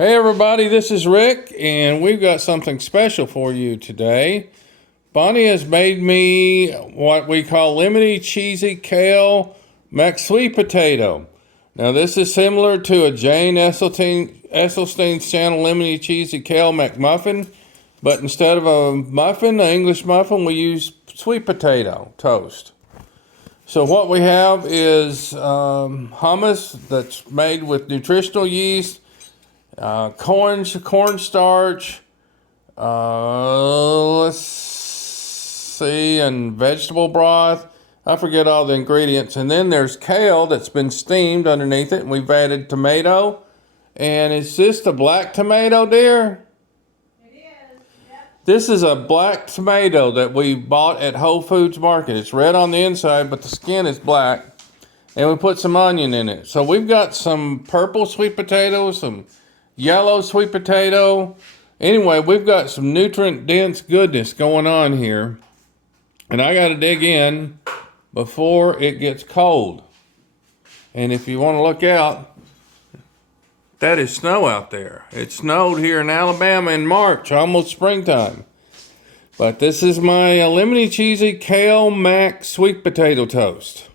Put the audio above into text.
Hey everybody, this is Rick, and we've got something special for you today. Bonnie has made me what we call Lemony cheesy kale mac sweet potato. Now this is similar to a Jane Essylstein's channel Lemony cheesy kale mac muffin, but instead of a muffin, an English muffin, we use sweet potato toast. So what we have is hummus that's made with nutritional yeast, cornstarch, let's see, and vegetable broth. I forget all the ingredients. And then there's kale that's been steamed underneath it, and we've added tomato. And is this the black tomato, dear? It is, yep. This is a black tomato that we bought at Whole Foods Market. It's red on the inside, but the skin is black. And we put some onion in it. So we've got some purple sweet potato, some yellow sweet potato. Anyway, we've got some nutrient-dense goodness going on here. And I got to dig in before it gets cold. And if you want to look out, that is snow out there. It snowed here in Alabama in March, almost springtime. But this is my Lemony cheesy kale mac sweet potato toast.